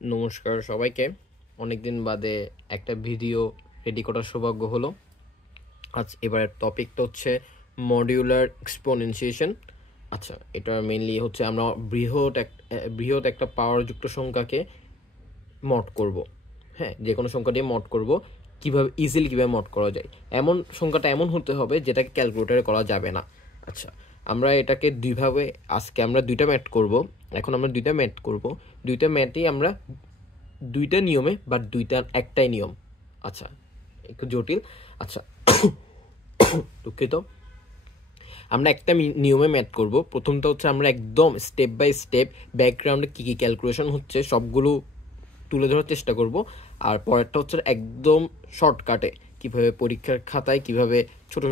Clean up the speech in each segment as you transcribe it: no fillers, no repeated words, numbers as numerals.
নমস্কার সবাইকে। অনেকদিন বাদে একটা ভিডিও রেডি করার সৌভাগ্য হলো। আজ এবারের টপিকটা হচ্ছে মডিউলার এক্সপোনেনশিয়েশন। আচ্ছা, এটা মেইনলি হচ্ছে আমরা বৃহৎ একটা পাওয়ারযুক্ত সংখ্যাকে মড করব। হ্যাঁ, যে কোনো সংখ্যা দিয়ে মড করব। কীভাবে মড করা যায়, সংখ্যাটা এমন হতে হবে যেটাকে ক্যালকুলেটরে করা যাবে না। আচ্ছা, আমরা এটাকে দুইভাবে, আজকে আমরা দুইটা ম্যাথ করব। এখন আমরা দুইটা ম্যাথ করব, দুইটা ম্যাথই আমরা দুইটা নিয়মে, বাট একটাই নিয়ম। আচ্ছা, একটু জটিল। আচ্ছা, দুঃখিত। আমরা একটা নিয়মে ম্যাথ করব। প্রথমটা হচ্ছে আমরা একদম স্টেপ বাই স্টেপ ব্যাকগ্রাউন্ডে কী কী ক্যালকুলেশন হচ্ছে সবগুলো তুলে ধরার চেষ্টা করব। আর পরেরটা হচ্ছে একদম শর্টকাটে কিভাবে পরীক্ষার খাতায় কিভাবে ছোট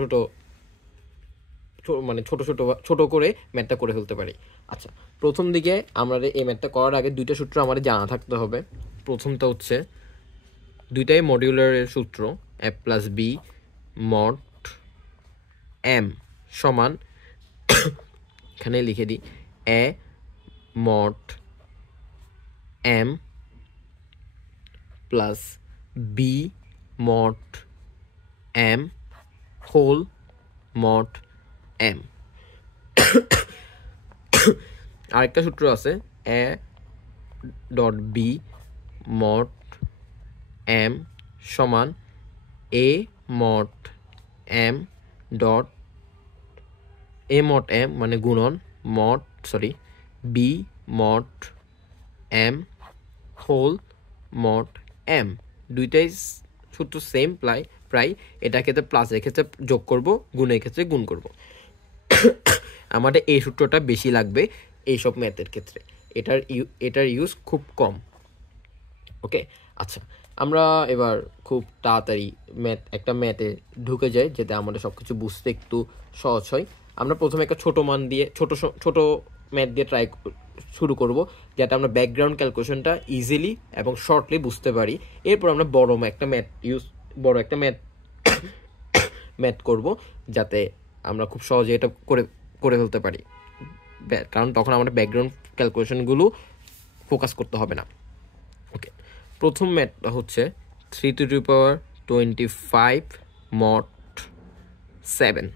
ছোট করে ম্যাথটা করে ফেলতে পারি। আচ্ছা, প্রথম দিকে আমরা এই ম্যাথটা করার আগে দুইটা সূত্র আমাদের জানা থাকতে হবে। প্রথমটা হচ্ছে দুইটাই মডিউলারের সূত্র, a plus B mod M সমান, এখানে লিখে দিই, A mod M plus B mod M whole mod M. আরেকটা সূত্র আছে, A dot B mod M সমান A mod M dot A mod M মানে গুণন B mod M whole mod M. দুইটাই সূত্র সেম প্রায়। এটা ক্ষেত্রে প্লাস এর ক্ষেত্রে যোগ করব, গুণের ক্ষেত্রে গুণ করব। আমাদের এই সূত্রটা বেশি লাগবে এইসব ম্যাথের ক্ষেত্রে। এটার ইউজ খুব কম। ওকে, আচ্ছা, আমরা এবার খুব তাড়াতাড়ি একটা ম্যাথে ঢুকে যাই, যাতে আমাদের সব কিছু বুঝতে একটু সহজ হয়। আমরা প্রথমে একটা ছোট ম্যাথ দিয়ে শুরু করব, যাতে আমরা ব্যাকগ্রাউন্ড ক্যালকুলেশনটা ইজিলি এবং শর্টলি বুঝতে পারি। এরপর আমরা বড় একটা ম্যাথ করব, যাতে আমরা খুব সহজে এটা করে ফেলতে পারি, কারণ তখন আমাদের ব্যাকগ্রাউন্ড ক্যালকুলেশনগুলো ফোকাস করতে হবে না। ওকে, প্রথম ম্যাথটা হচ্ছে 3^25 মড 7।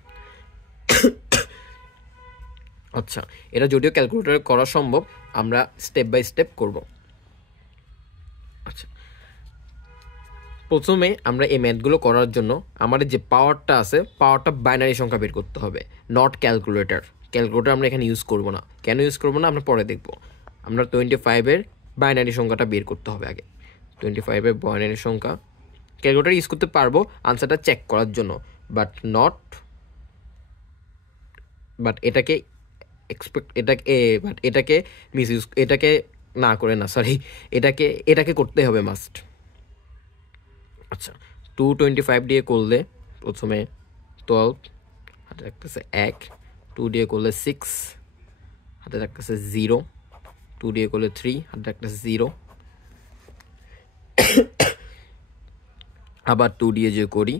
আচ্ছা, এটা যদিও ক্যালকুলেটরে করা সম্ভব, আমরা স্টেপ বাই স্টেপ করব। আচ্ছা, প্রথমে আমরা এই ম্যাথগুলো করার জন্য আমাদের যে পাওয়ারটা আছে, পাওয়ারটা বাইনারি সংখ্যা বের করতে হবে, নট ক্যালকুলেটর আমরা এখানে ইউজ করব না। কেন ইউজ করব না আমরা পরে দেখব। আমরা 25-এর বাইনারি সংখ্যাটা বের করতে হবে আগে। 25-এর বাইনারি সংখ্যা ক্যালকুলেটর ইউজ করতে পারবো আনসারটা চেক করার জন্য, বাট এটাকে না করে না, সরি, এটাকে করতে হবে মাস্ট। আচ্ছা, 225 দিয়ে করলে প্রথমে 12, হাতে রাখতেছে 1, 2 দিয়ে করলে 6, হাতে রাখতেছে 0, 2 দিয়ে করলে 3, হাতে রাখতেছে 0, আবার 2 দিয়ে যে করি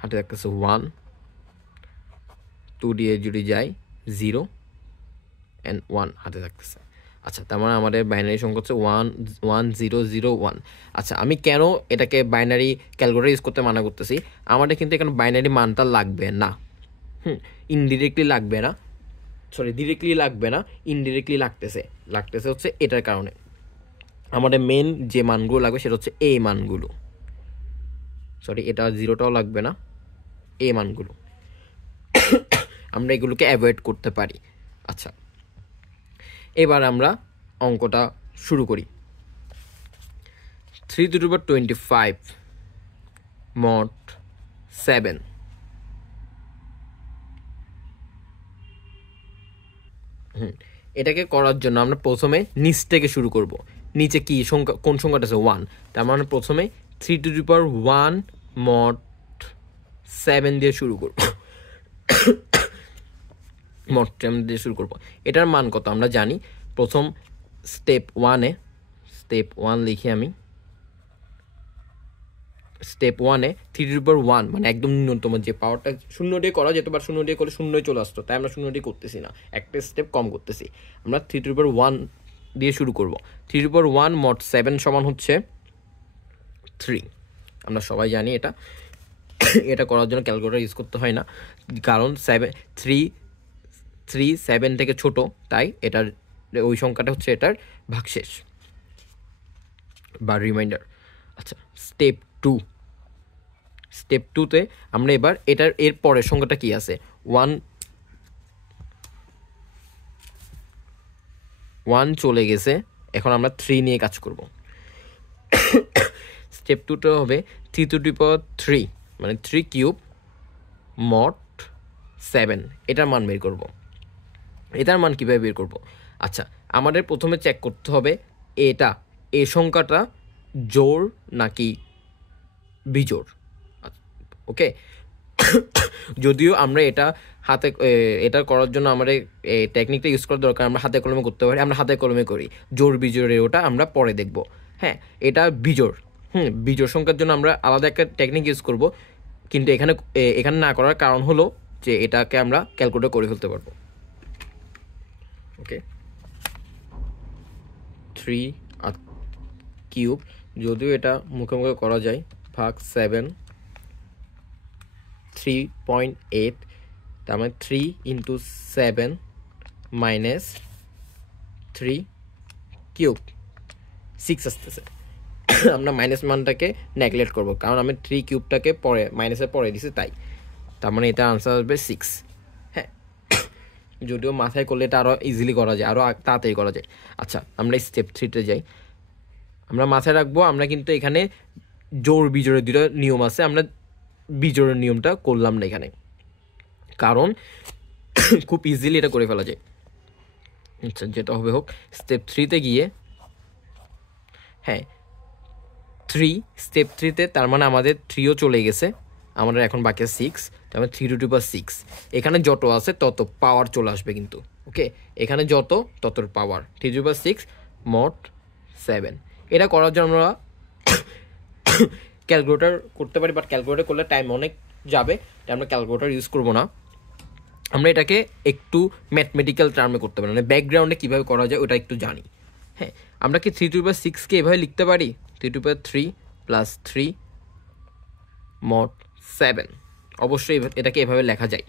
হাতে রাখতেছে 1, 2 দিয়ে যদি যাই 0 and 1 হাতে রাখতেছে। আচ্ছা, তার মানে আমাদের বাইনারি সংখ্যা হচ্ছে 11001। আচ্ছা, আমি কেন এটাকে বাইনারি ক্যালকুলেটর ইউজ করতে মানা করতেছি, আমাদের কিন্তু এখানে বাইনারি মানটা লাগবে না। ডিরেক্টলি লাগবে না, ইনডিরেক্টলি লাগতেছে হচ্ছে এটার কারণে। আমাদের মেন যে মানগুলো লাগবে সেটা হচ্ছে এই মানগুলো, সরি, এটা 0টাও লাগবে না, এই মানগুলো আমরা এগুলোকে অ্যাভয়েড করতে পারি। আচ্ছা, এবার আমরা অঙ্কটা শুরু করি। 3^25 মড 7। এটাকে করার জন্য আমরা প্রথমে নিচ থেকে শুরু করব। নিচে কি সংখ্যা, কোন সংখ্যাটা আছে? 1। তার মানে প্রথমে 3^1 মড 7 দিয়ে শুরু করব। মড 7 দিয়ে শুরু করব। এটার মান কত আমরা জানি। প্রথম স্টেপ 1 লিখি আমি। স্টেপ 1-এ 3^1 মানে একদম ন্যূনতম যে পাওয়ারটা 0 দিয়ে করা যেত, বা 0 দিয়ে করলে 0 চলে আসতো, তাই আমরা 0 দিয়ে করতেছি না, একটা স্টেপ কম করতেছি। আমরা 3^1 দিয়ে শুরু করব। 3^1 mod 7 সমান হচ্ছে 3। আমরা সবাই জানি এটা এটা করার জন্য ক্যালকুলেটর ইউজ করতে হয় না, কারণ 7 থেকে ছোট, তাই এটার ওই সংখ্যাটা হচ্ছে এটার ভাগশেষ বা রিমাইন্ডার। আচ্ছা, স্টেপ 2তে আমরা এবার এটার এর পরের সংখ্যাটা কি আছে, 1 চলে গেছে, এখন আমরা 3 নিয়ে কাজ করব। স্টেপ 2টা হবে 3^3 মানে 3³ mod 7, এটার মান বের করব। এটার মান কীভাবে বের করব? আচ্ছা, আমাদের প্রথমে চেক করতে হবে এই সংখ্যাটা জোড় নাকি বিজোড়। ওকে, যদিও আমরা এটা এটা করার জন্য আমাদের টেকনিকটা ইউজ করার দরকার, আমরা হাতে কলমে করতে পারি, আমরা হাতে কলমে করি। জোড় বিজোড়ের ওটা আমরা পরে দেখব। হ্যাঁ, এটা বিজোড়। বিজোড় সংখ্যার জন্য আমরা আলাদা একটা টেকনিক ইউজ করব, কিন্তু এখানে না করার কারণ হলো যে এটাকে আমরা ক্যালকুলেট করে ফেলতে পারবো। ওকে, 3³ যদিও এটা মুখে মুখে করা যায়, ভাগ 7 3.8, তার মানে 3 × 7 - 3³ 6 আসতেছে। আমরা মাইনাস মানটাকে নেগলেক্ট করব, কারণ আমি 3³ পরে মাইনাসের পরে দিছি, তাই তার মানে এটা আনসার আসবে 6। হ্যাঁ, যদিও মাথায় করলে এটা আরও ইজিলি করা যায়, আরও তাড়াতাড়ি করা যায়। আচ্ছা, আমরা স্টেপ 3তে যাই। আমরা মাথায় রাখবো আমরা কিন্তু এখানে জোড় বিজোড়ের দুটো নিয়ম আছে, আমরা বিজোড়ের নিয়মটা করলাম না এখানে, কারণ খুব ইজিলি এটা করে ফেলা যায়। আচ্ছা, যেটা হবে হোক। স্টেপ 3তে গিয়ে, হ্যাঁ 3 স্টেপ 3তে, তার মানে আমাদের 3ও চলে গেছে, আমাদের এখন বাকি 6, তার মানে 3^6। এখানে যত আছে তত পাওয়ার চলে আসবে কিন্তু। ওকে, এখানে যত তত পাওয়ার, 3^6 mod 7। এটা করার জন্য আমরা ক্যালকুলেটর করতে পারি, বাট ক্যালকুলেটর করলে টাইম অনেক যাবে, তাই আমরা ক্যালকুলেটর ইউজ করবো না। আমরা এটাকে একটু ম্যাথমেটিক্যাল টার্মে করতে পারি, মানে ব্যাকগ্রাউন্ডে কীভাবে করা যায় ওটা একটু জানি। হ্যাঁ, আমরা কি 3^6কে এভাবে লিখতে পারি, 3^3 + 3 mod 7। অবশ্যই এটাকে এভাবে লেখা যায়।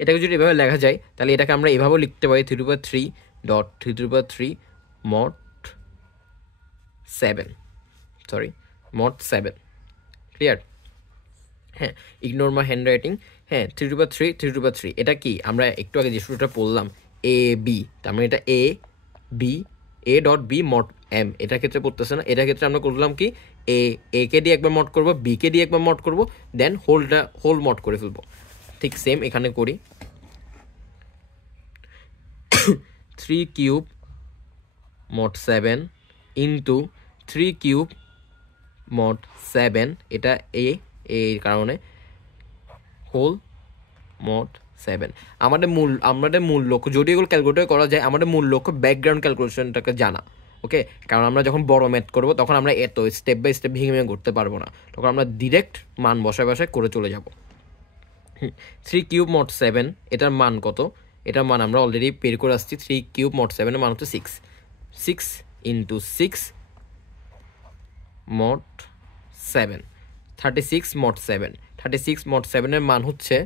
এটাকে যদি এভাবে লেখা যায়, তাহলে এটাকে আমরা এভাবেও লিখতে পারি, 3^3 mod 7, mod 7। ক্লিয়ার? হ্যাঁ, ইগনোর মাই হ্যান্ড রাইটিং। হ্যাঁ, 3^3 এটা কি আমরা একটু আগে যে সূত্রটা পড়লাম, AB, তার মানে এটা A.B mod M, এটার ক্ষেত্রে পড়তেছে না। এটার ক্ষেত্রে আমরা করলাম কি, A কে দিয়ে একবার মড করবো, B কে দিয়ে একবার মড করবো, দেন হোল মড করে ফেলবো। ঠিক সেম এখানে করি। 3³ mod 7 ইন্টু 3³ mod 7, এটা এর কারণে হোল mod 7। আমাদের মূল লক্ষ্য, যদি এগুলো ক্যালকুলেটর করা যায়, আমাদের মূল লক্ষ্য ব্যাকগ্রাউন্ড ক্যালকুলেশনটাকে জানা। ওকে, কারণ আমরা যখন বড় ম্যাথ করবো তখন আমরা এত স্টেপ বাই স্টেপ ভেঙে করতে পারবো না, তখন আমরা ডিরেক্ট মান বসায় করে চলে যাব। 3³ mod 7 এটার মান কত? এটার মান আমরা অলরেডি বের করে আসছি। 3³ mod 7 এর মান হচ্ছে 6। 6 × 6 mod 7, 36 mod 7। 36 mod 7 এর মান হচ্ছে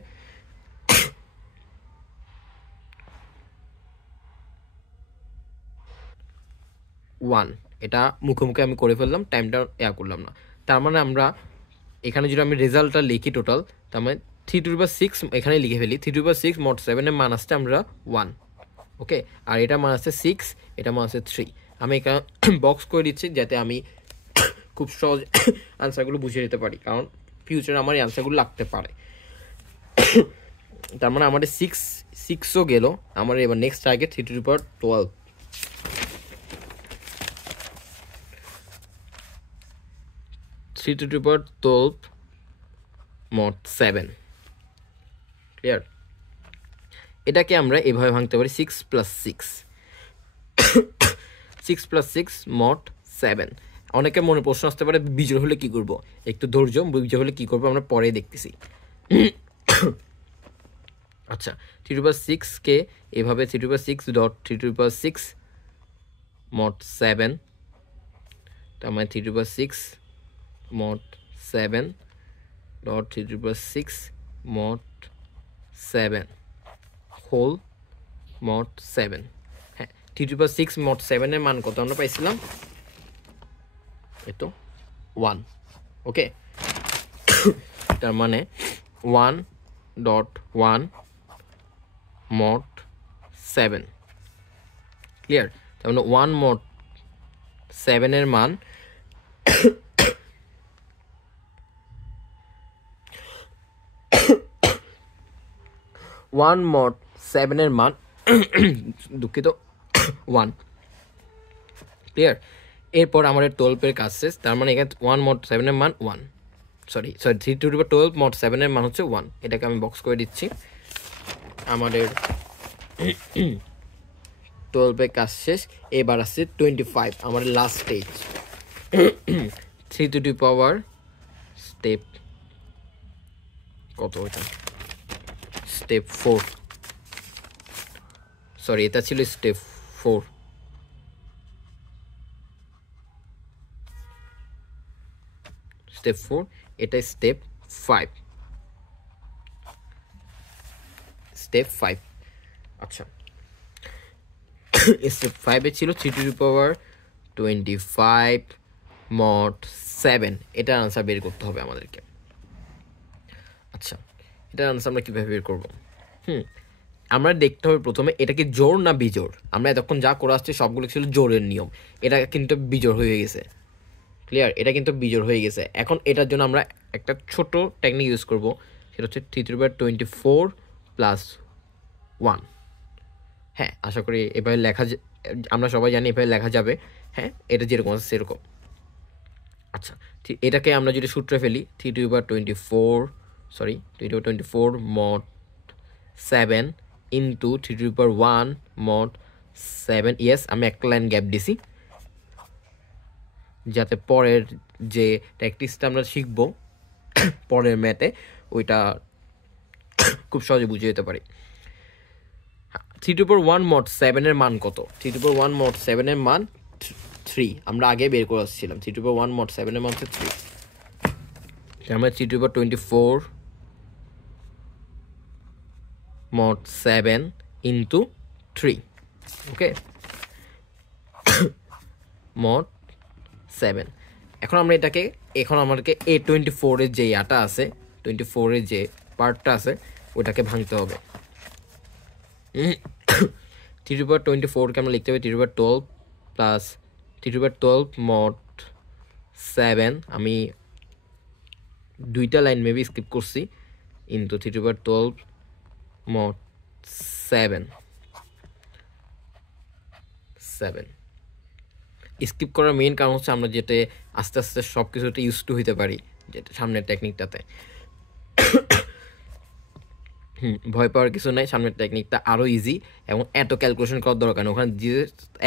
1। এটা মুখে আমি করে ফেললাম, টাইমটা করলাম না। তার মানে আমরা এখানে যদি আমি রেজাল্টটা লিখি টোটাল, তার মানে 3^6 এখানে লিখে ফেলি, 3^6 mod 7 এর মান আসছে আমরা 1। ওকে, আর এটা মান আছে 6, এটা মান আছে 3। আমি এখানে বক্স করে দিচ্ছি যাতে আমি খুব সহজ আনসারগুলো বুঝিয়ে দিতে পারি, কারণ ফিউচারে আমার এই আনসারগুলো লাগতে পারে। তার মানে আমাদের 6ও গেল। আমার এবার নেক্সট টার্গেট 3^12। 3^12 mod 7। ক্লিয়ার? এটাকে আমরা এভাবে ভাঙতে পারি, 6 + 6 6 + 6 mod 7। অনেকের মনে প্রশ্ন আসতে পারে, বিজোড় হলে কি করব? একটু ধৈর্য, বিজোড় হলে কি করবো আমরা পরে দেখতেছি। আচ্ছা 3 টু পাওয়ার 6 কে এভাবে 3 টু পাওয়ার 6 ডট 3 টু পাওয়ার 6 mod 7, তার মানে 3 টু পাওয়ার 6 mod 7 ডট 3 টু পাওয়ার 6 mod 7 হোল mod 7। হ্যাঁ 3 টু পাওয়ার 6 mod 7 এর মান কত আমরা পাইছিলাম? এতো 1। ওকে, তার মানে 1.1 mod 7 ক্লিয়ার। তার মানে 1 mod 7 এর মান 1 mod 7 এর মান দুঃখিত 1 ক্লিয়ার। এরপর আমাদের 12 এর কাজ শেষ, তার মানে এখানে 1 mod 7 এর মান 1, sorry 3 to the power 12 mod 7 এর মান হচ্ছে 1। এটাকে আমি বক্স করে দিচ্ছি। আমাদের 12 এর কাজ শেষ, এবার আসছে 25 আমাদের last stage. 3 to the power step কত এটা? স্টেপ 4, সরি এটা ছিল স্টেপ 4। স্টেপ 4, এটা স্টেপ 5। স্টেপ 5 আচ্ছা স্টেপ 5 এ ছিল 3 টু দি পাওয়ার 25 mod 7। এটার আনসার বের করতে হবে আমাদেরকে। আচ্ছা এটার আনসার আমরা কিভাবে বের করব? আমরা দেখতে হবে প্রথমে এটা কি জোড় না বিজোড়। আমরা এতক্ষণ যা করে আসছি সবগুলো ছিল জোড়ের নিয়ম, এটা কিন্তু বিজোড় হয়ে গেছে। ক্লিয়ার, এটা কিন্তু বিজোড় হয়ে গেছে। এখন এটার জন্য আমরা একটা ছোট টেকনিক ইউজ করব, সেটা হচ্ছে 3 টু দি পাওয়ার 24 প্লাস 1। হ্যাঁ আশা করি এভাবে লেখা, আমরা সবাই জানি এভাবে লেখা যাবে। হ্যাঁ এটা যেরকম আছে সেরকম। আচ্ছা এটাকে আমরা যদি সূত্রে ফেলি 3 to the power 24, sorry 3 to the power 24 mod 7 into 3 to the power 1 mod 7। Yes, আমি একটা লাইন গ্যাপ দিছি যাতে পরের যে প্র্যাকটিসটা আমরা শিখবো পরের ম্যাথে ওইটা খুব সহজে বুঝে যেতে পারি। 3 টু দি পাওয়ার 1 mod 7 এর মান কত? 3 টু দি পাওয়ার 1 mod 7 এর মান 3। আমরা আগে বের করে আসছিলাম 3 টু দি পাওয়ার 1 mod 7 এর মান হচ্ছে 3। আমরা 3 to the power 24 mod 7 into 3। Okay, mod 7। এখন আমরা এটাকে, এখন আমাদেরকে A24 এর যে ইয়াটা আছে, 24 এর যে পার্টটা আছে ওটাকে ভাঙতে হবে। 3 টু দি পাওয়ার 24 কে আমরা লিখতে হবে 3 to the power 12 plus 3 to the power 12 mod 7। আমি দুইটা লাইন মেবি স্কিপ করছি, into 3 to the power 12 mod 7। Skip করার মেইন কারণ হচ্ছে আমরা যেটা আস্তে আস্তে সব কিছুতে ইউজ টু হইতে পারি, যেটা সামনের টেকনিকটাতে। ভয় পাওয়ার কিছু নাই, সামনের টেকনিকটা আরও ইজি এবং এত ক্যালকুলেশন করার দরকার নেই, ওখানে যে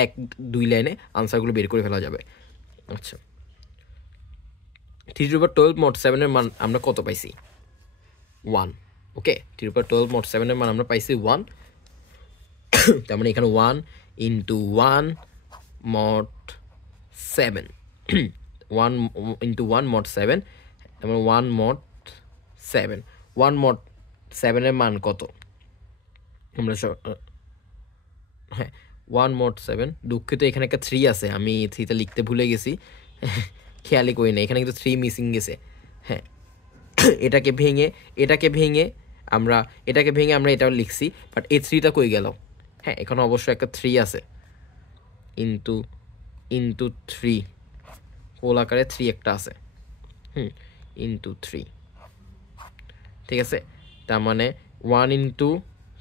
1-2 লাইনে আনসারগুলো বের করে ফেলা যাবে। আচ্ছা 3 টু দি পাওয়ার 12 mod 7 এর মান আমরা কত পাইছি? 1। ওকে, 3 টু দি পাওয়ার 12 mod 7 এর মান আমরা পাইছি 1। তার মানে এখানে 1 ইন্টু 1 mod 7 1 ইন্টু 1 mod 7, তার মানে 1 mod 7। 1 mod 7 এর মান কত? আমরা হ্যাঁ 1 mod 7, দুঃখিত এখানে একটা 3 আছে, আমি 3টা লিখতে ভুলে গেছি, খেয়ালই করি না, এখানে কিন্তু 3 মিসিং গেছে। হ্যাঁ এটাকে ভেঙে আমরা এটাও লিখছি, বাট এই 3টা কই গেল? হ্যাঁ এখানে অবশ্যই একটা 3 আছে, ইন্টু 3 হোল আকারে 3 একটা আছে, ইন্টু 3। ঠিক আছে, তার মানে 1 ইন্টু,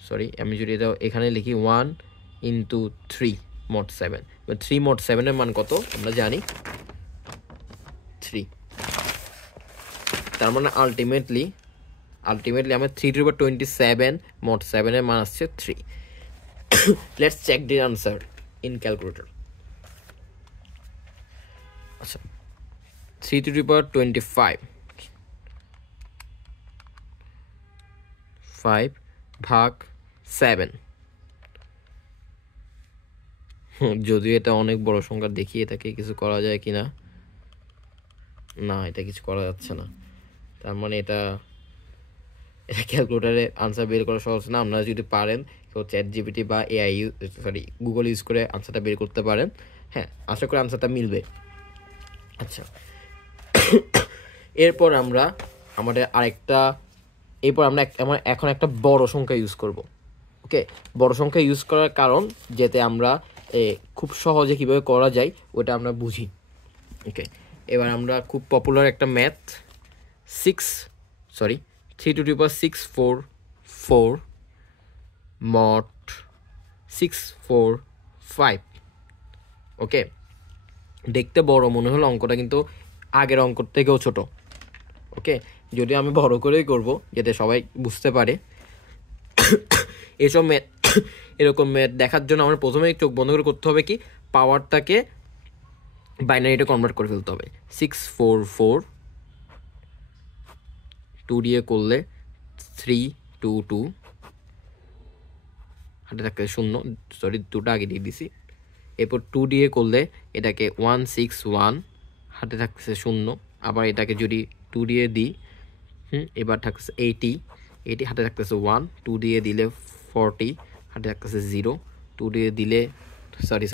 সরি আমি যদি এটা এখানে লিখি 1 ইন্টু 3 mod 7। 3 mod 7 এর মান কত আমরা জানি 3। তার মানে আলটিমেটলি আমার 3 টু দি পাওয়ার 27 mod 7 এর মান আসছে 3। Let's check the answer in calculator. আচ্ছা 3 টু দি পাওয়ার 25 5 ভাগ 7। যদিও এটা অনেক বড় সংখ্যা, দেখি এটাকে কিছু করা যায় কিনা। না, এটা কিছু করা যাচ্ছে না। তার মানে এটা ক্যালকুলেটারে আনসার বের করা সহজ না। আপনারা যদি পারেন তো ChatGPT বা AI গুগল ইউজ করে আনসারটা বের করতে পারেন। হ্যাঁ, আশা করি আনসারটা মিলবে। আচ্ছা, এরপর আমরা এখন একটা বড় সংখ্যা ইউজ করব। ওকে, বড় সংখ্যা ইউজ করার কারণ যাতে আমরা খুব সহজে কিভাবে করা যায় ওটা আমরা বুঝি। ওকে, এবার আমরা খুব পপুলার একটা math 3 to the power 644 mod 645। ওকে, দেখতে বড় মনে হলো অঙ্কটা, কিন্তু আগের অঙ্ক থেকেও ছোট। ওকে, যদি আমি বড় করেই করব যাতে সবাই বুঝতে পারে। এসব ম্যাথ এরকম ম্যাথ দেখার জন্য আমার প্রথমে চোখ বন্ধ করে করতে হবে কি, পাওয়ারটাকে বাইনারিটা কনভার্ট করে ফেলতে হবে। 644 2 দিয়ে করলে 322, হাতে থাকতে 0, সরি 2টা আগে দিয়ে দিছি। এরপর 2 দিয়ে করলে এটাকে 161, হাতে থাকতেছে 0। আবার এটাকে যদি 2 দিয়ে দিই, এবার থাকতেছে 80, হাতে থাকতেছে 1। 2 দিয়ে দিলে 40, হাতে থাকতেছে 0। 2 দিয়ে দিলে সরি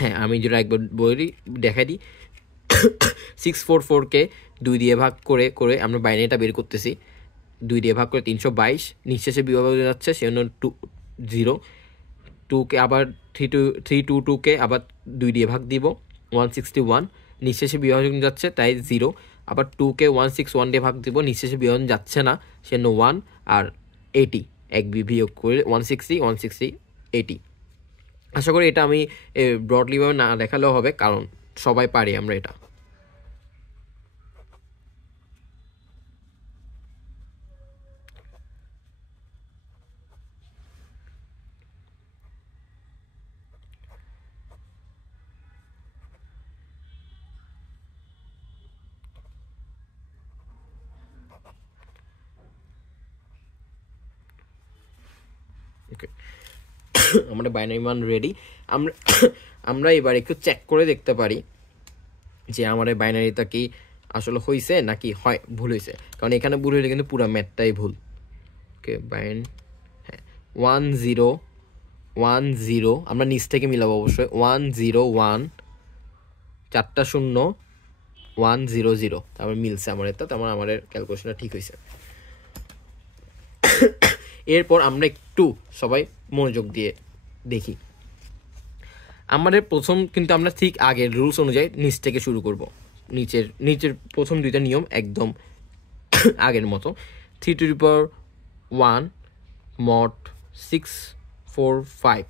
হ্যাঁ, আমি যেটা একবার বলি দেখাই দিই। 644কে 2 দিয়ে ভাগ করে করে আমরা বাইনারিটা বের করতেছি। 2 দিয়ে ভাগ করে 322, নিঃশেষে বিভাগ যাচ্ছে সেজন্য 0। 2কে আবার 322কে আবার 2 দিয়ে ভাগ দিব 161, নিঃশেষে বিভাজন যাচ্ছে তাই 0। আবার 2কে 161 দিয়ে ভাগ দিব, নিঃশেষে বিভাজন যাচ্ছে না সেজন্য 1। আর 80 এক বিয়োগ করে 160 80। আশা করি এটা আমি ব্রডলিভাবে না দেখালেও হবে, কারণ সবাই পারি আমরা এটা। ওকে, আমাদের বাইনারি মান রেডি। আমরা এবার একটু চেক করে দেখতে পারি যে আমাদের বাইনারিটা কি আসলে হয়েছে নাকি ভুল হয়েছে, কারণ এখানে ভুল হইলে কিন্তু পুরো ম্যাথটাই ভুল। ওকে, হ্যাঁ 1010, আমরা নিচ থেকে মিলাবো অবশ্যই। 101 4টা 0 100, তারপর মিলছে আমার এটা, তারপর আমাদের ক্যালকুলেশনটা ঠিক হয়েছে। এরপর আমরা একটু সবাই মনোযোগ দিয়ে দেখি। আমাদের প্রথম কিন্তু আমরা ঠিক আগের রুলস অনুযায়ী নিচ থেকে শুরু করব। নিচের প্রথম 2টা নিয়ম একদম আগের মতো। 3 to the power 1 mod 645,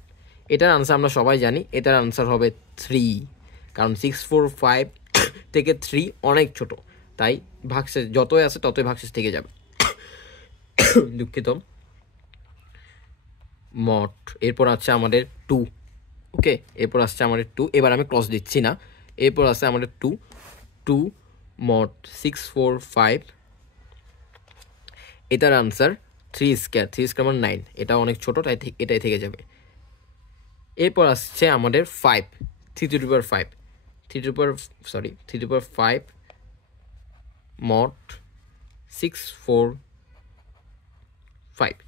এটার আনসার আমরা সবাই জানি। এটার আনসার হবে 3, কারণ 645 থেকে 3 অনেক ছোট, তাই ভাগশেষ যতই আছে ততই ভাগশেষ থেকে যাবে। দুঃখিত। মড, এরপর আছে আমাদের 2। ওকে, এরপর আসছে আমাদের 2, এবার আমি ক্রস দিচ্ছি না। এরপর আছে আমাদের 2 মড 645, এটার আনসার 3 স্কয়ার মানে 9, এটা অনেক ছোট তাই এটাই থেকে যাবে। এরপর আসছে আমাদের 5, 3 to the power 5 মড 645।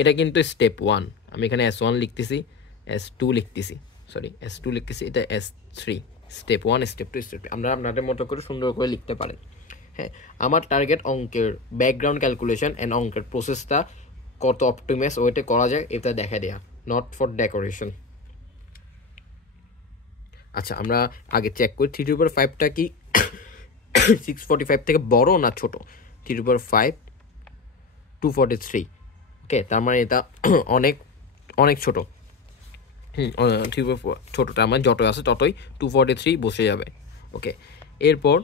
এটা কিন্তু স্টেপ 1, আমি এখানে S1 লিখতেছি, S2 লিখতেছি, এটা S3, স্টেপ 1 স্টেপ 2 স্টেপ 3। আমরা আপনাদের মতো করে সুন্দর করে লিখতে পারেন। হ্যাঁ, আমার টার্গেট অঙ্কের ব্যাকগ্রাউন্ড ক্যালকুলেশন অ্যান্ড অঙ্কের প্রসেসটা কত অপটিমাইজ ওইটা করা যায় এটা দেখা দেয়া, নট ফর ডেকোরেশন। আচ্ছা, আমরা আগে চেক করি 3 to the power 5টা কি 645 থেকে বড় না ছোট। 3 to the power 5 243। ওকে, তার মানে এটা অনেক ছোট। ছোটটা আমার যত আছে ততই 243 বসে যাবে। ওকে, এরপর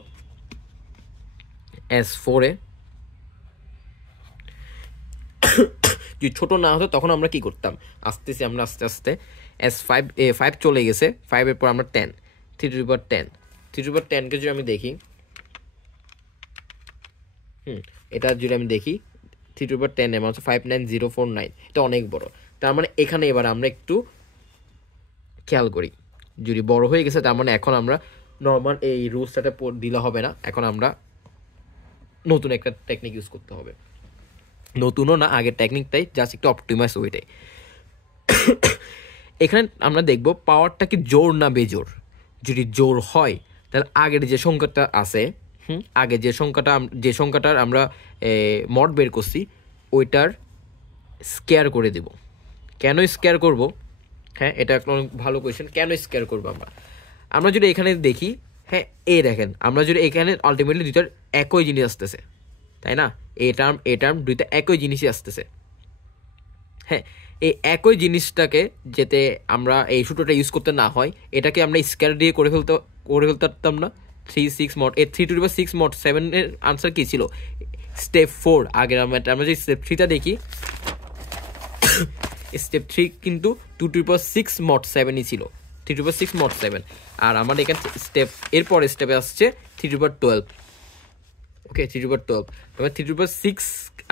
S4-এ যদি ছোট না হতো তখন আমরা কি করতাম, আমরা আস্তে আস্তে S5 চলে গেছে, 5-এর পর আমরা 10, 3 to the power 10। 3 to the power 10কে যদি আমি দেখি, এটা যদি আমি দেখি 3^10 এম হচ্ছে 59049, এটা অনেক বড়। তার মানে এখানে এবার আমরা একটু খেয়াল করি, যদি বড় হয়ে গেছে তার মানে এখন আমরা নর্মাল এই রুলসটাতে দিলে হবে না, এখন আমরা নতুন একটা টেকনিক ইউজ করতে হবে। নতুনও না, আগের টেকনিকটাই, জাস্ট একটু অপটিমাইজ ওইটাই। এখানে আমরা দেখব পাওয়ারটা কি জোর না বেজোর। যদি জোর হয় তাহলে আগের যে সংখ্যাটা আছে, আগে যে সংখ্যাটার আমরা মড বের করছি ওইটার স্কোয়ার করে দেব। কেন স্কোয়ার করব? হ্যাঁ, এটা একটা অনেক ভালো কোয়েশ্চেন। কেন স্কোয়ার করবো আমরা যদি এখানে দেখি, হ্যাঁ দেখেন, আমরা যদি এখানে আলটিমেটলি দুইটার একই জিনিস আসতেছে, তাই না? এ টার্ম দুইটা একই জিনিসই আসতেছে। হ্যাঁ, এই একই জিনিসটাকে যাতে আমরা এই সূত্রটা ইউজ করতে না হয়, এটাকে আমরা স্কোয়ার দিয়ে করে ফেলতে পারতাম না? 3 6 মড 3^6 মড 7 এর আনসার কি ছিল? স্টেপ 4। আগের আমরা যদি স্টেপ 3টা দেখি, স্টেপ 3 কিন্তু 2^6 মড 7ই ছিল, 3^6 মড 7। আর আমাদের এখানে এরপরে স্টেপে আসছে 3^12। ওকে, 3^12। তবে 3^6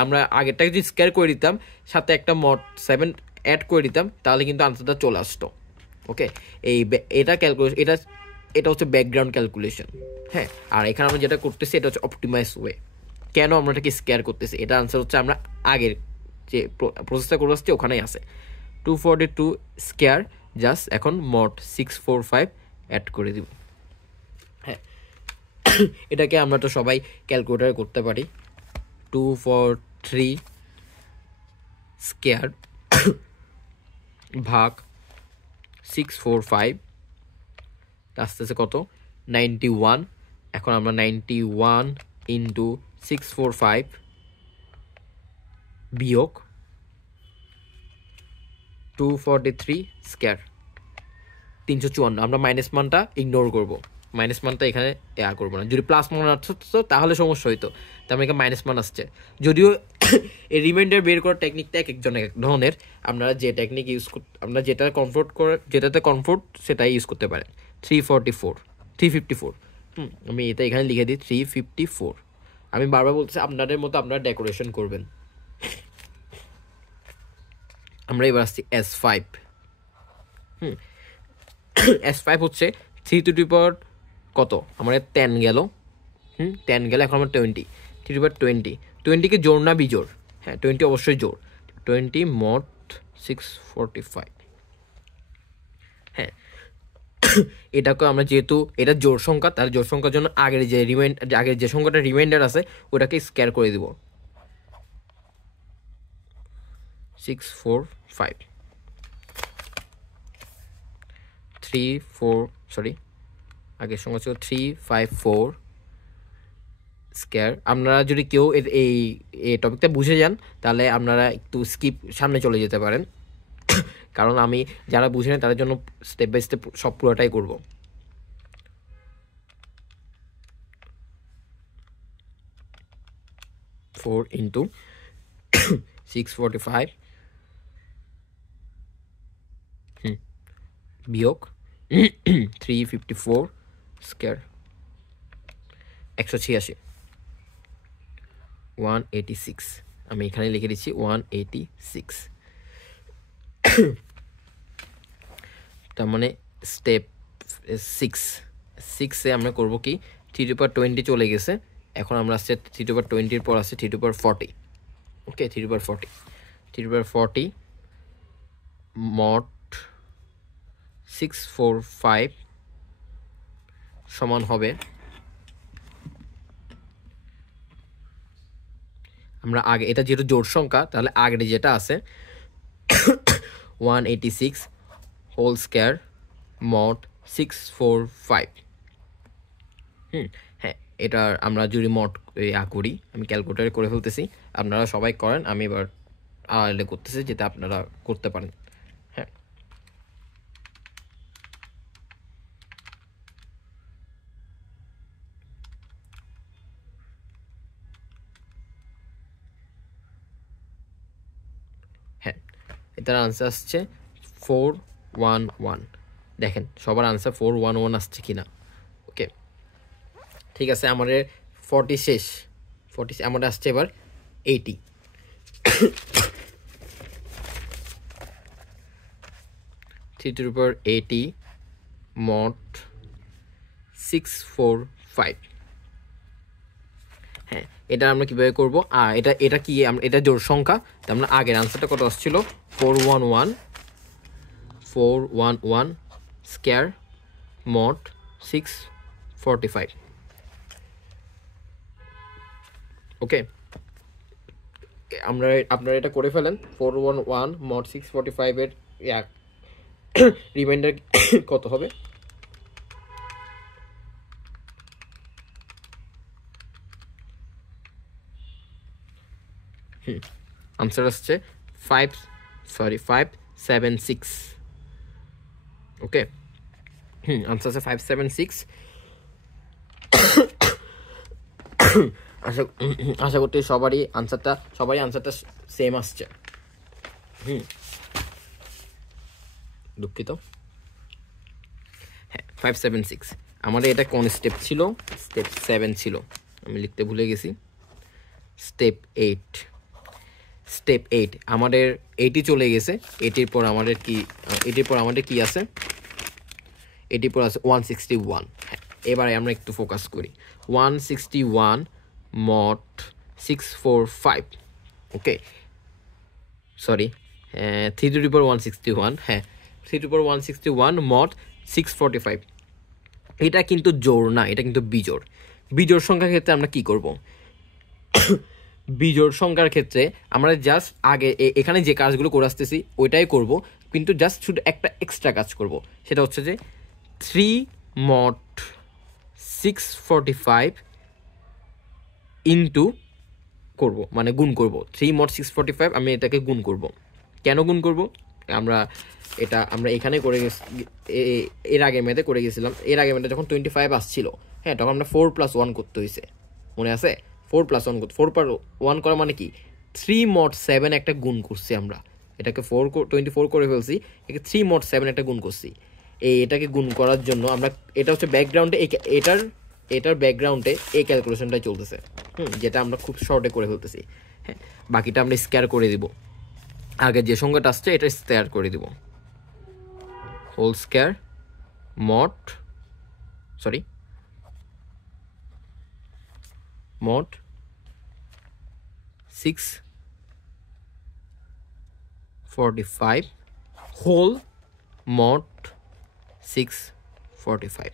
আমরা আগেরটাকে যদি স্কোয়ার করে দিতাম, সাথে একটা মড 7 অ্যাড করে দিতাম, তাহলে কিন্তু আনসারটা চলে আসতো। ওকে, এটা ক্যালকুলেশন, এটা হচ্ছে ব্যাকগ্রাউন্ড ক্যালকুলেশন। হ্যাঁ, আর এখানে আমরা যেটা করতেছি এটা হচ্ছে অপটিমাইজ ওয়ে। কেন আমরা এটাকে স্কোয়ার করতেছি, এটা আনসার হচ্ছে আমরা আগের যে প্রসেসটা করে আসছি ওখানেই আছে। 242 স্কোয়ার জাস্ট এখন মড 645 অ্যাড করে দিব। হ্যাঁ, এটাকে আমরা তো সবাই ক্যালকুলেটারে করতে পারি। 243 স্কোয়ার ভাগ 645 আসতেছে কত? 91। এখন আমরা 91 ইন্টু 645 বিয়োগ 243 স্কোয়ার 354। আমরা মাইনাস মানটা ইগনোর করবো, মাইনাস মানটা এখানে করবো না। যদি প্লাস মান আসতো তাহলে সমস্যা হইতো, তার মানে এখানে মাইনাস মান আসছে। যদিও এই রিমাইন্ডার বের করার টেকনিকটা এক একজন এক ধরনের, আপনারা যে টেকনিক ইউজ আমরা যেটাতে কমফোর্ট সেটাই ইউজ করতে পারেন। 354 আমি এটা এখানে লিখে দিই 354। আমি বারবার বলতেছি আপনাদের মতো আপনারা ডেকোরেশন করবেন। আমরা এবার আসছি S5। S5 হচ্ছে 3 কত? আমার 10 গেল, 10 গেলে এখন আমার 20, 3/20। 20কে জোর না বিজোর? হ্যাঁ, 20 অবশ্যই জোর। 20 মড 645। হ্যাঁ, এটাকে আমরা যেহেতু এটা জোর সংখ্যা, তার জোর সংখ্যার জন্য আগের যে সংখ্যাটা রিমাইন্ডার আছে ওটাকে স্কোয়ার করে দিব। 645 আগের সংখ্যা ছিল 354 স্কোয়ার। আপনারা যদি কেউ এই টপিকটা বুঝে যান তাহলে আপনারা একটু স্কিপ সামনে চলে যেতে পারেন, কারণ আমি যারা বুঝে নেন তাদের জন্য স্টেপ বাই স্টেপ সব পুরোটাই করব। ফোর ইন্টু 645 বিয়োগ 354 স্কোয়ার 186 186। আমি এখানে লিখে দিচ্ছি 186। তার মানে স্টেপ 6 আমরা করব কি 3^20 চলে গেছে, এখন আমরা আসছে 3^20 পর আসছে 3^40। ওকে, 3^40 মড 645 সমান হবে, আমরা আগে এটা যেহেতু জোড় সংখ্যা তাহলে আগের যেটা আছে 186 হোল স্কোয়ার মড 645। হ্যাঁ, এটা আমরা যদি মড করি, আমি ক্যালকুলেটারে করে ফেলতেছি, আপনারা সবাই করেন, আমি এবার আড়ালে করতেছি যেটা আপনারা করতে পারেন। হ্যাঁ, হ্যাঁ, এটার আনসার আসছে 411। দেখেন সবার আনসার 411 আসছে কিনা। ওকে, ঠিক আছে, আমাদের 40 শেষ, 40 আমাদের আসছে এবার 80 3 to the power 80 mod 645 হ্যাঁ এটা আমরা কিভাবে করব এটা এটা কি এটা জোড় সংখ্যা তার মানে আগের आंसरটা কত আসছিল 411 স্কয়ার mod 645 ওকে আপনারা এটা করে ফেলেন 411 mod 645 এর রিমাইন্ডার কত হবে आंसर আসছে 576 ওকে आंसर আছে 576 আশা করতে সবারই আনসারটা সেম আসছে দুঃখিত হ্যাঁ 576 আমাদের এটা কোন স্টেপ ছিল স্টেপ 7 ছিল আমি লিখতে ভুলে গেছি স্টেপ 8 আমাদের 80 চলে গেছে 80 পর আমাদের কি আছে 80 পর আছে 161 হ্যাঁ এবারে আমরা একটু ফোকাস করি 161 mod 645 okay sorry 3 to the power 161 হ্যাঁ 3 to the power 161 mod 645 এটা কিন্তু জোড় না এটা কিন্তু বিজোড় সংখ্যার ক্ষেত্রে আমরা কি করব বিজোড় সংখ্যার ক্ষেত্রে আমরা জাস্ট আগে এখানে যে কাজগুলো করে আসতেছি ওইটাই করব কিন্তু জাস্ট শুধু একটা এক্সট্রা কাজ করব সেটা হচ্ছে যে 3 mod 645 ইনটু করব মানে গুণ করব 3 mod 645 আমি এটাকে গুণ করব কেন গুণ করব আমরা এখানে করে এর আগে ম্যাথে করে গেছিলাম এর আগে ম্যাথে যখন 25 আসছিল হ্যাঁ তখন আমরা 4 + 1 করতে হইছে মনে আছে 4 + 1 করতে 4 + 1 করা মানে কি 3 mod 7 একটা গুণ করছি আমরা এটাকে 24 করে ফেলছি একে 3 mod 7 একটা গুণ করছি এটাকে গুণ করার জন্য আমরা এটা হচ্ছে ব্যাকগ্রাউন্ডে এটার ব্যাকগ্রাউন্ডে এই ক্যালকুলেশনটা চলতেছে যেটা আমরা খুব শর্টে করে ফেলতেছি হ্যাঁ বাকিটা আমরা স্কয়ার করে দিব আগে যে সংখ্যাটা আসছে এটা স্কয়ার করে দিব whole square mod 645 whole mod 645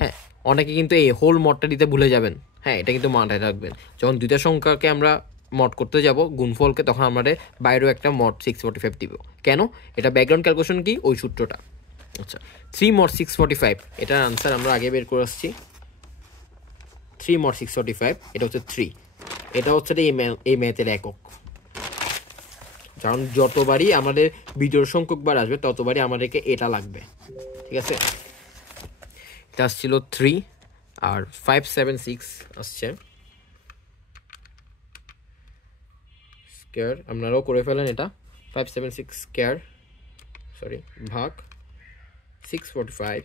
হ্যাঁ অনেকে কিন্তু এই হোল মডটা দিতে ভুলে যাবেন হ্যাঁ এটা কিন্তু মাথায় রাখবেন যখন দুইটা সংখ্যাকে আমরা মড করতে যাব গুণফলকে তখন আমাদের বাইরেও একটা mod 645 দিব কেন এটা ব্যাকগ্রাউন্ড ক্যালকুলেশন কি ওই সূত্রটা আচ্ছা 3 mod 645 এটার आंसर আমরা আগে বের করে আসছি 3 mod 645 এটা হচ্ছে 3 এটা হচ্ছে এই ম্যাথের একক কারণ যতবারই আমাদের বিজোড় সংখ্যক বার আসবে ততবারই আমাদেরকে এটা লাগবে ঠিক আছে এটা ছিল 3 আর 576 আসছে স্কয়ার আপনারাও করে ফেলেন এটা 576 স্কয়ার ভাগ 645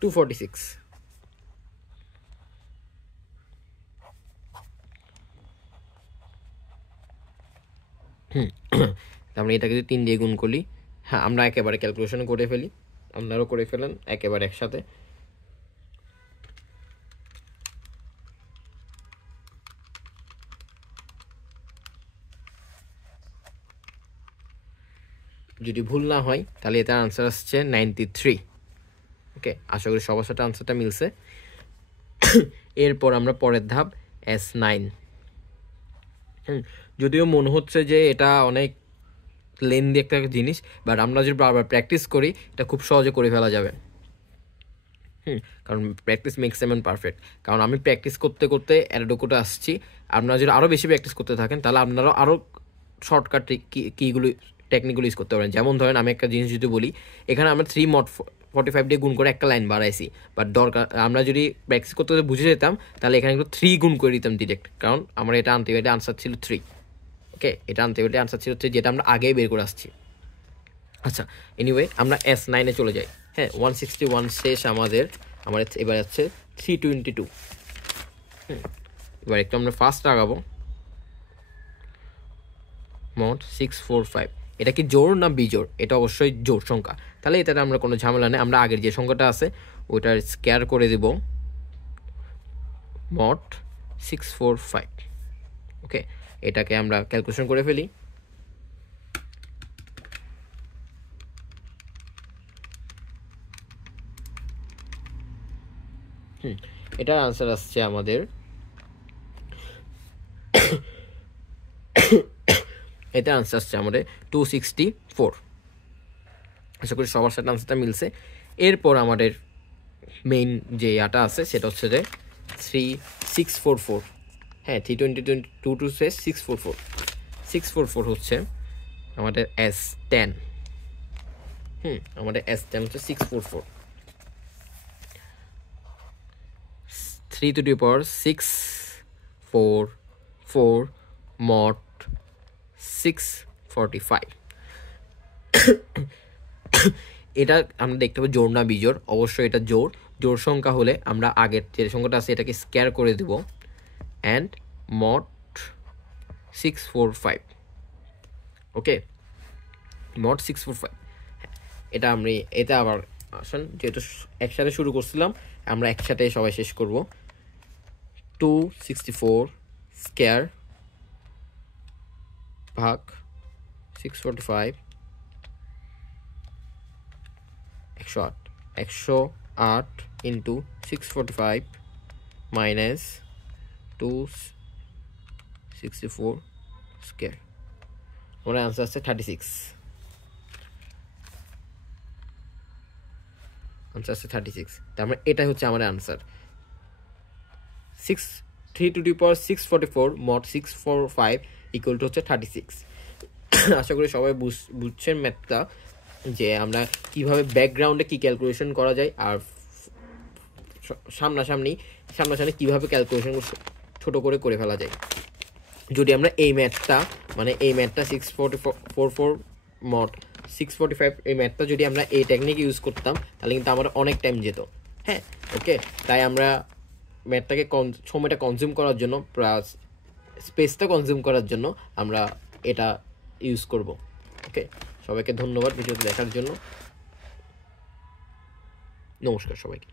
246 আমরা এটাকে যদি 3 দিয়ে গুণ করি হ্যাঁ আমরা একেবারে ক্যালকুলেশন করে ফেলি আপনারাও করে ফেলেন একেবারে একসাথে যদি ভুল না হয় তাহলে এটার आंसर আসছে 93 ওকে আশা করি সবার সাথে आंसरটা মিলছে এরপর আমরা পরের ধাপ S9 যদিও মনে হচ্ছে যে এটা অনেক লেন্দি একটা জিনিস বাট আমরা যদি বারবার প্র্যাকটিস করি এটা খুব সহজে করে ফেলা যাবে কারণ practice makes a man perfect কারণ আমি প্র্যাকটিস করতে করতে এতটুকুটা আসছি আপনারা যদি আরও বেশি প্র্যাকটিস করতে থাকেন তাহলে আপনারাও আরও শর্টকাট কিগুলো টেকনিকগুলো ইউজ করতে পারেন যেমন ধরেন আমি একটা জিনিস যদি বলি এখানে আমরা 3 mod 45 দিয়ে গুণ করে একটা লাইন বাড়াইছি, বাট দরকার আমরা যদি প্র্যাকটিস করতে বুঝে যেতাম তাহলে এখানে কিন্তু 3 গুণ করে দিতাম ডিরেক্ট, কারণ আমরা এটা আনতে আনসার ছিল 3। ওকে, এটা আনতে আনসার ছিল 3, যেটা আমরা আগেই বের করে আসছি। আচ্ছা, এনিওয়ে আমরা S9-এ চলে যাই। হ্যাঁ, 161 শেষ আমাদের এবার আছে 322। এবার একটু আমরা ফার্স্ট লাগাবো, মোট 645। এটা কি জোড় না বিজোড়? এটা অবশ্যই জোড় সংখ্যা, তাহলে এটাতে আমরা কোনো ঝামেলা নেই। আমরা আগের যে সংখ্যাটা আছে ওইটার স্কয়ার করে দেব, মোট 645। ওকে, এটাকে আমরা ক্যালকুলেশন করে ফেলি। এটার আনসার আসছে আমাদের এটা আনসার আসছে আমাদের 264। আশা করি সবার সাথে আনসারটা মিলছে। এরপর আমাদের মেইন যে ইয়াটা আছে সেটা হচ্ছে যে 3644। হ্যাঁ, 322 টু 644। 644 হচ্ছে আমাদের S10। আমাদের S10 হচ্ছে 644। 3 to the power 644 mod 645। এটা আমরা দেখতে পাবো জোড় না বিজোড়? অবশ্যই এটা জোড়। জোড় সংখ্যা হলে আমরা আগের যে সংখ্যাটা আছে এটাকে স্কয়ার করে দেব, অ্যান্ড mod 645। Okay, mod 645। এটা আবার আসুন, যেহেতু একসাথে শুরু করছিলাম আমরা একসাথে সবাই শেষ করব। 264 স্কয়ার ভাগ 645 108 ইন্টু 645 মাইনাস 264 স্কয়ার। আমার আনসার আছে 36। আনসার আছে 36। তার মানে এটাই হচ্ছে আমার answer. 3 to the power 644 mod 645 equal to হচ্ছে 36। আশা করি সবাই বুঝছেন ম্যাথটা, যে আমরা কিভাবে ব্যাকগ্রাউন্ডে কি ক্যালকুলেশন করা যায় আর সামনাসামনি কিভাবে ক্যালকুলেশন ছোট করে ফেলা যায়। যদি আমরা এই ম্যাথটা 644 mod 645 এই ম্যাথটা যদি আমরা এই টেকনিক ইউজ করতাম তাহলে কিন্তু আমার অনেক টাইম যেত। হ্যাঁ, ওকে, তাই আমরা ম্যাথটাকে সময়টা কনজিউম করার জন্য প্লাস স্পেসটা কনজিউম করার জন্য আমরা এটা ইউজ করব। ওকে, সবাইকে ধন্যবাদ ভিডিওটি দেখার জন্য। নমস্কার সবাইকে।